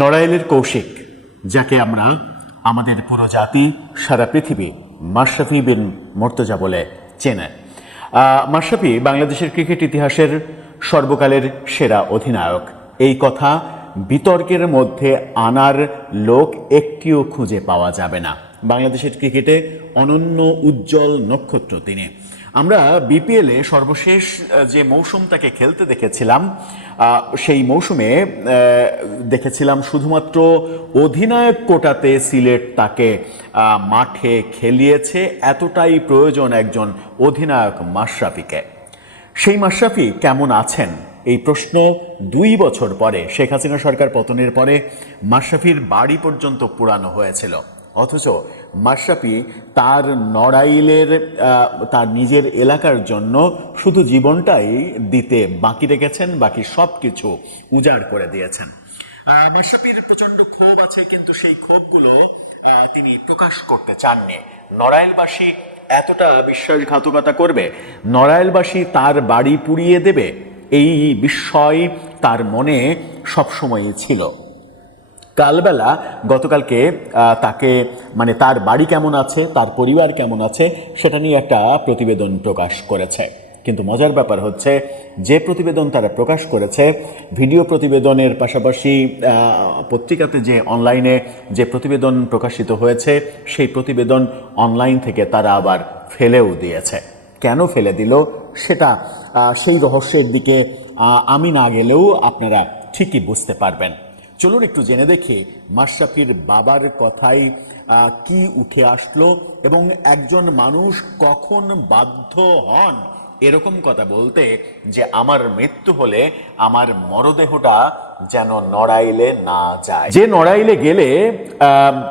নড়াইলের কৌশিক, যাকে আমরা আমাদের পুরো জাতি সারা পৃথিবী মাশরাফি বিন মুর্তজা বলে চেনে। মাশরাফি বাংলাদেশের ক্রিকেট ইতিহাসের সর্বকালের সেরা অধিনায়ক, এই কথা বিতর্কের মধ্যে আনার লোক একটিও খুঁজে পাওয়া যাবে না। বাংলাদেশের ক্রিকেটে অনন্য উজ্জ্বল নক্ষত্র তিনি। আমরা বিপিএলে সর্বশেষ যে মৌসুম তাকে খেলতে দেখেছিলাম, সেই মৌসুমে দেখেছিলাম শুধুমাত্র অধিনায়ক কোটাতে সিলেট তাকে মাঠে খেলিয়েছে। এতটাই প্রয়োজন একজন অধিনায়ক মাশরাফিকে। সেই মাশরাফি কেমন আছেন এই প্রশ্ন 2 বছর পরে, শেখ হাসিনা সরকার পতনের পরে মাশরাফির বাড়ি পর্যন্ত পোড়ানো হয়েছিল। অথচ মাশরাফি তার নড়াইলের তার নিজের এলাকার জন্য শুধু জীবনটাই দিতে বাকি রেখেছেন, বাকি সব কিছু উজাড় করে দিয়েছেন। মাশরাফির প্রচন্ড ক্ষোভ আছে, কিন্তু সেই ক্ষোভগুলো তিনি প্রকাশ করতে চাননি। নড়াইলবাসী এতটা বিশ্বাসঘাতকতা করবে, নড়াইলবাসী তার বাড়ি পুড়িয়ে দেবে, এই বিস্ময় তার মনে সবসময়ই ছিল। কালবেলা গতকালকে তাকে তার বাড়ি কেমন আছে, তার পরিবার কেমন আছে সেটা নিয়ে একটা প্রতিবেদন প্রকাশ করেছে। কিন্তু মজার ব্যাপার হচ্ছে, যে প্রতিবেদন তারা প্রকাশ করেছে, ভিডিও প্রতিবেদনের পাশাপাশি পত্রিকাতে যে অনলাইনে যে প্রতিবেদন প্রকাশিত হয়েছে, সেই প্রতিবেদন অনলাইন থেকে তারা আবার ফেলেও দিয়েছে। কেন ফেলে দিল সেটা, সেই রহস্যের দিকে আমি না গেলেও আপনারা ঠিকই বুঝতে পারবেন। চলুন একটু জেনে দেখি মাশরাফির বাবার কথায় কি উঠে আসলো এবং একজন মানুষ কখন বাধ্য হন এরকম কথা বলতে যে আমার মৃত্যু হলে আমার মরদেহটা যেন নড়াইলে না যায়। যে নড়াইলে গেলে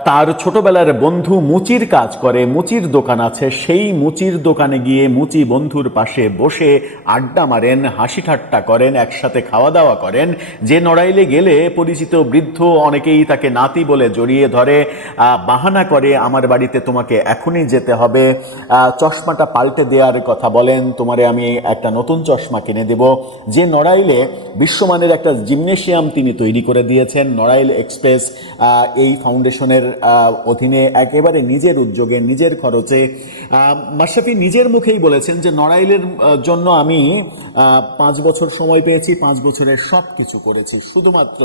তার ছোটবেলার বন্ধু মুচির কাজ করে, মুচির দোকান আছে, সেই মুচির দোকানে গিয়ে মুচি বন্ধুর পাশে বসে আড্ডা মারেন, হাসি ঠাট্টা করেন, একসাথে খাওয়া দাওয়া করেন। যে নড়াইলে গেলে পরিচিত বৃদ্ধ অনেকেই তাকে নাতি বলে জড়িয়ে ধরে, বাহানা করে আমার বাড়িতে তোমাকে এখনই যেতে হবে, চশমাটা পাল্টে দেওয়ার কথা বলেন, তোমারে আমি একটা নতুন চশমা কিনে দেব। যে নড়াইলে বিশ্বমানের একটা জিমনেশিয়াম তিনি তৈরি করে দিয়েছেন, নড়াইল এক্সপ্রেস এই ফাউন্ডেশনের অধীনে একেবারে নিজের উদ্যোগে নিজের খরচে। মাশরাফি নিজের মুখেই বলেছেন যে নড়াইলের জন্য আমি 5 বছর সময় পেয়েছি, 5 বছরের সব কিছু করেছি, শুধুমাত্র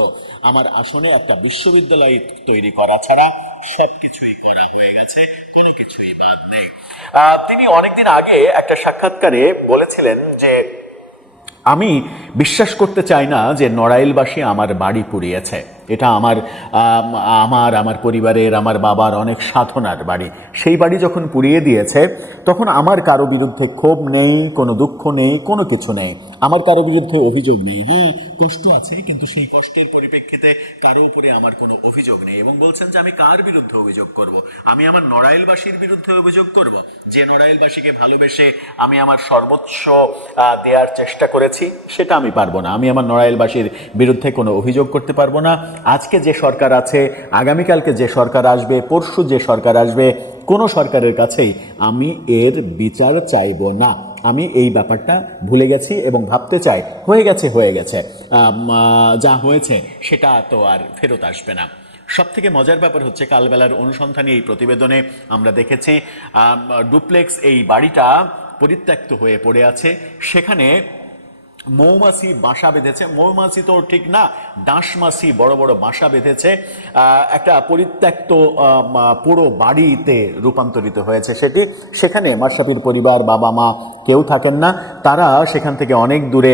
আমার আসনে একটা বিশ্ববিদ্যালয় তৈরি করা ছাড়া সব কিছুই করা হয়ে গেছে, কোনো কিছুই বাদ নেই। তিনি অনেকদিন আগে একটা সাক্ষাৎকারে বলেছিলেন যে আমি বিশ্বাস করতে চাই না যে নড়াইলবাসী আমার বাড়ি পুড়িয়েছে। এটা আমার পরিবারের, আমার বাবার অনেক সাধনার বাড়ি। সেই বাড়ি যখন পুড়িয়ে দিয়েছে তখন আমার কারো বিরুদ্ধে ক্ষোভ নেই, কোনো দুঃখ নেই, কোনো কিছু নেই, আমার কারো বিরুদ্ধে অভিযোগ নেই। হ্যাঁ, কষ্ট আছে, কিন্তু সেই কষ্টের পরিপ্রেক্ষিতে কারো উপরে আমার কোনো অভিযোগ নেই। এবং বলছেন যে আমি কার বিরুদ্ধে অভিযোগ করব? আমি আমার নড়াইলবাসীর বিরুদ্ধে অভিযোগ করব? যে নড়াইলবাসীকে ভালোবেসে আমি আমার সর্বোচ্চ দেওয়ার চেষ্টা করেছি, সেটা আমি পারবো না। আমি আমার নড়াইলবাসীর বিরুদ্ধে কোনো অভিযোগ করতে পারবো না। আজকে যে সরকার আছে, আগামীকালকে যে সরকার আসবে, পরশু যে সরকার আসবে, কোনো সরকারের কাছেই আমি এর বিচার চাইব না। আমি এই ব্যাপারটা ভুলে গেছি এবং ভাবতে চাই হয়ে গেছে, যা হয়েছে সেটা তো আর ফেরত আসবে না। সব থেকে মজার ব্যাপার হচ্ছে, কালবেলার অনুসন্ধানী এই প্রতিবেদনে আমরা দেখেছি ডুপ্লেক্স এই বাড়িটা পরিত্যক্ত হয়ে পড়ে আছে। সেখানে মৌমাছি বাসা বেঁধেছে, মৌমাছি তো ঠিক না, ডাঁশমাছি বড় বড় বাসা বেঁধেছে। একটা পরিত্যক্ত পুরো বাড়িতে রূপান্তরিত হয়েছে সেটি। সেখানে মাশরাফির পরিবার, বাবা মা কেউ থাকেন না, তারা সেখান থেকে অনেক দূরে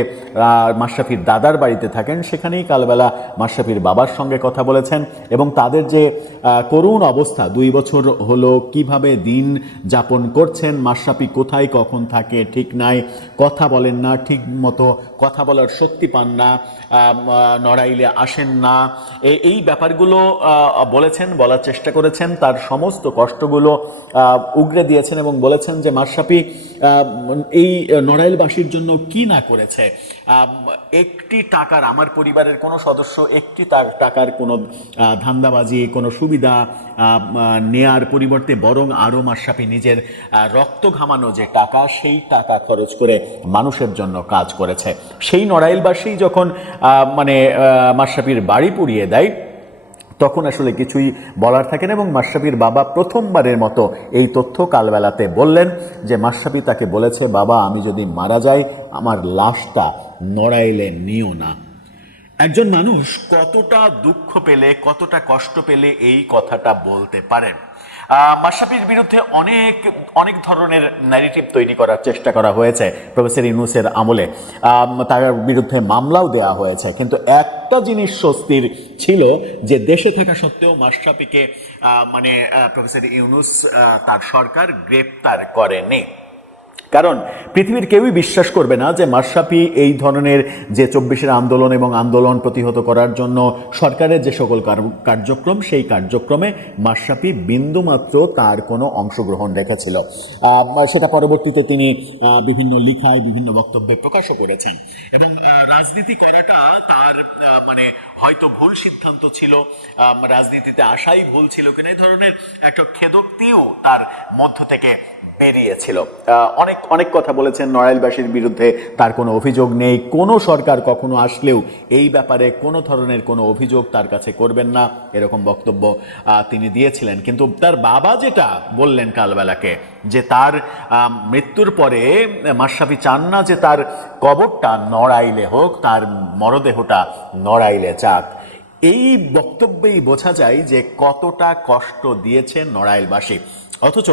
মাশরাফির দাদার বাড়িতে থাকেন। সেখানেই কালবেলা মাশরাফির বাবার সঙ্গে কথা বলেছেন এবং তাদের যে করুণ অবস্থা, 2 বছর হলো কিভাবে দিন যাপন করছেন, মাশরাফি কোথায় কখন থাকে ঠিক নাই, কথা বলেন না ঠিক মতো, কথা বলার শক্তি পান না, নড়াইলে আসেন না, এই ব্যাপারগুলো বলেছেন, বলার চেষ্টা করেছেন, তার সমস্ত কষ্টগুলো উগরে দিয়েছেন এবং বলেছেন যে মাশরাফি এই নড়াইলবাসীর জন্য কি না করেছে। একটি টাকার, আমার পরিবারের কোনো সদস্য একটি টাকার কোনো ধান্দাবাজি, কোনো সুবিধা নেয়ার পরিবর্তে বরং আরও মাশরাফি নিজের রক্ত ঘামানো যে টাকা, সেই টাকা খরচ করে মানুষের জন্য কাজ করেছে। সেই নড়াইলবাসী যখন মাশরাফির বাড়ি পুড়িয়ে দেয়, তখন আসলে কিছুই বলার থাকে না এবং মাশরাফির বাবা প্রথমবারের মতো এই তথ্য কালবেলাতে বললেন যে মাশরাফি তাকে বলেছে, বাবা আমি যদি মারা যাই আমার লাশটা নড়াইলে নিও না। একজন মানুষ কতটা দুঃখ পেলে, কতটা কষ্ট পেলে এই কথাটা বলতে পারেন। মাশরাফির বিরুদ্ধে অনেক অনেক ধরনের ন্যারেটিভ তৈরি করার চেষ্টা করা হয়েছে প্রফেসর ইউনূসের আমলে। তার বিরুদ্ধে মামলাও দেওয়া হয়েছে, কিন্তু একটা জিনিস স্বস্তির ছিল যে দেশে থাকা সত্ত্বেও মাশরাফিকে প্রফেসর ইউনূস তার সরকার গ্রেপ্তার করেনি। কারণ পৃথিবীর কেউই বিশ্বাস করবে না যে মাশরাফি এই ধরনের যে ২৪-এর আন্দোলন এবং আন্দোলন প্রতিহত করার জন্য সরকারের যে সকল কার্যক্রম, সেই কার্যক্রমে মাশরাফি বিন্দুমাত্র তার কোনো অংশগ্রহণ রেখেছিল। সেটা পরবর্তীতে তিনি বিভিন্ন লেখায়, বিভিন্ন বক্তব্যে প্রকাশও করেছেন। এবং রাজনীতি করাটা তার হয়তো ভুল সিদ্ধান্ত ছিল, রাজনীতিতে আসাই ভুল ছিল কিনা এই ধরনের একটা খেদোক্তিও তার মধ্য থেকে বেরিয়েছিল। অনেক অনেক কথা বলেছেন নড়াইলবাসীর বিরুদ্ধে তার কোনো অভিযোগ নেই, কোনো সরকার কখনো আসলেও এই ব্যাপারে কোনো ধরনের কোনো অভিযোগ তার কাছে করবেন না, এরকম বক্তব্য তিনি দিয়েছিলেন। কিন্তু তার বাবা যেটা বললেন কালবেলাকে, যে তার মৃত্যুর পরে মাশরাফি চান না যে তার কবরটা নড়াইলে হোক, তার মরদেহটা নড়াইলে যাক। এই বক্তব্যেই বোঝা যায় যে কতটা কষ্ট দিয়েছে নড়াইলবাসী। অথচ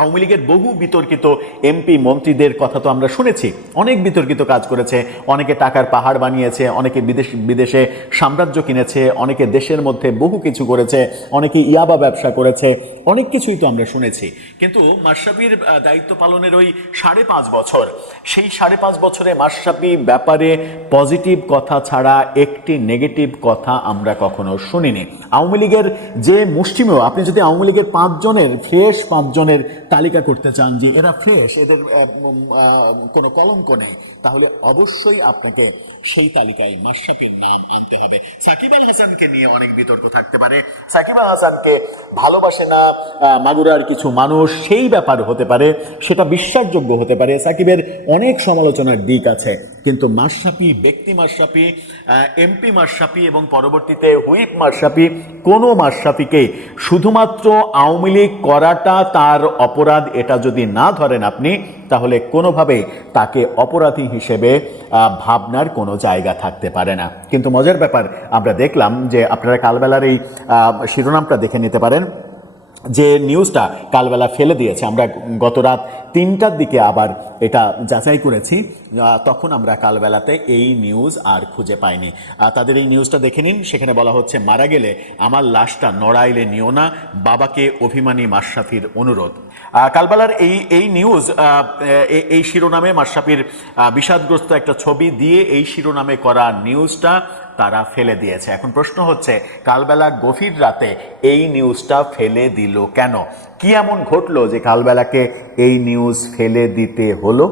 আওয়ামী লীগের বহু বিতর্কিত এমপি মন্ত্রীদের কথা তো আমরা শুনেছি, অনেক বিতর্কিত কাজ করেছে, অনেকে টাকার পাহাড় বানিয়েছে, অনেকে বিদেশে সাম্রাজ্য কিনেছে, অনেকে দেশের মধ্যে বহু কিছু করেছে, অনেকে ইয়াবা ব্যবসা করেছে, অনেক কিছুই তো আমরা শুনেছি। কিন্তু মাশরাফির দায়িত্ব পালনের ওই 5.5 বছর, সেই 5.5 বছরে মাশরাফি ব্যাপারে পজিটিভ কথা ছাড়া একটি নেগেটিভ কথা আমরা কখনো শুনিনি। আওয়ামী লীগের যে মুষ্টিমেয়, আপনি যদি আওয়ামী লীগের 5 জনের ফ্রেশ 5 জনের তালিকা করতে চান যে এরা ফ্রেশ, এদের কোনো কলঙ্ক নেই, তাহলে অবশ্যই আপনাকে সেই তালিকায় মাশরাফির নাম আনতে হবে। সাকিব আল হাসানকে নিয়ে অনেক বিতর্ক থাকতে পারে, সাকিব আল হাসানকে ভালোবাসে না মাগুরার কিছু মানুষ, সেই ব্যাপার হতে পারে, সেটা বিশ্বাসযোগ্য হতে পারে, সাকিবের অনেক সমালোচনার দিক আছে, কিন্তু মাশরাফি, ব্যক্তি মাশরাফি, এমপি মাশরাফি এবং পরবর্তীতে হুইপ মাশরাফি, কোনো মাশরাফিকে শুধুমাত্র আওয়ামী লীগ করাটা তার অপরাধ এটা যদি না ধরেন আপনি, তাহলে কোনোভাবেই তাকে অপরাধী হিসেবে ভাবনার কোনো জায়গা থাকতে পারে না। কিন্তু মজার ব্যাপার আমরা দেখলাম যে আপনারা কালবেলার এই শিরোনামটা দেখে নিতে পারেন, যে নিউজটা কালবেলা ফেলে দিয়েছে। আমরা গত রাত 3টার দিকে আবার এটা যাচাই করেছি, তখন আমরা কালবেলাতে এই নিউজ আর খুঁজে পাইনি। তাদের এই নিউজটা দেখে নিন, সেখানে বলা হচ্ছে, মারা গেলে আমার লাশটা নড়াইলে নিও না, বাবাকে অভিমানী মাশরাফির অনুরোধ। কালবেলার এই নিউজ, এই শিরোনামে মাশরাফির বিষাদগ্রস্ত একটা ছবি দিয়ে এই শিরোনামে করা নিউজটা তারা ফেলে দিয়েছে। এখন প্রশ্ন হচ্ছে, কালবেলা গভীর রাতে এই নিউজটা ফেলে দিল কেন? কি এমন ঘটলো যে কালবেলাকে এই নিউজ ফেলে দিতে হলো?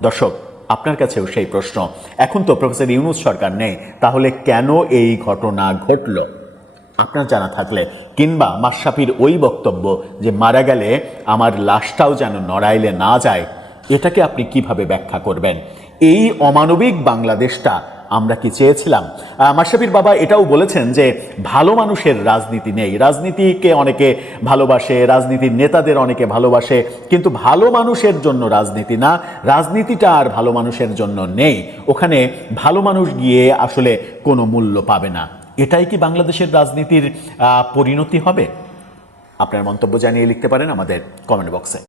দর্শক, আপনার কাছেও সেই প্রশ্ন। এখন তো প্রফেসর ইউনূস সরকার নেই, তাহলে কেন এই ঘটনা ঘটলো? আপনার জানা থাকলে, কিংবা মাশরাফির ওই বক্তব্য যে মারা গেলে আমার লাশটাও যেন নড়াইলে না যায়, এটাকে আপনি কিভাবে ব্যাখ্যা করবেন? এই অমানবিক বাংলাদেশটা আমরা কি চেয়েছিলাম? মাশরাফির বাবা এটাও বলেছেন যে ভালো মানুষের রাজনীতি নেই, রাজনীতিকে অনেকে ভালোবাসে, রাজনীতির নেতাদের অনেকে ভালোবাসে, কিন্তু ভালো মানুষের জন্য রাজনীতি না, রাজনীতিটা আর ভালো মানুষের জন্য নেই, ওখানে ভালো মানুষ গিয়ে আসলে কোনো মূল্য পাবে না। এটাই কি বাংলাদেশের রাজনীতির পরিণতি হবে? আপনার মন্তব্য জানিয়ে লিখতে পারেন আমাদের কমেন্ট বক্সে।